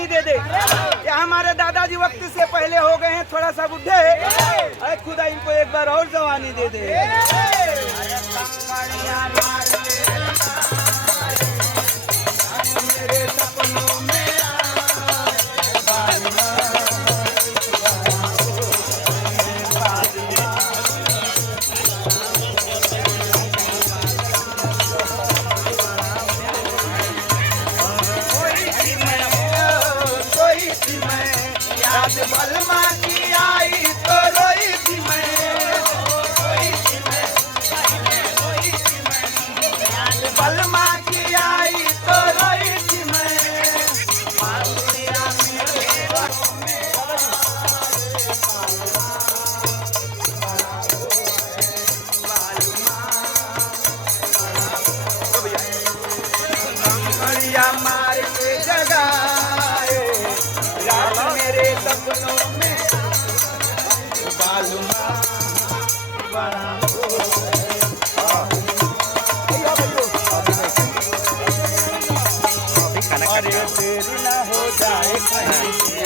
जवानी दे दे। या हमारे दादाजी वक्त से पहले हो गए हैं थोड़ा सा बुढ़े, अरे खुदा इनको एक बार और जवानी दे दे। मेरे सपनों में बलमा की आई तो रोई थी मैं, बलमा की आई तो रोई थी मैं। बढ़िया मार के जगाए रात मेरे सपनों में, बालुमा बड़ा अरे तेरी ना हो जाए कहीं।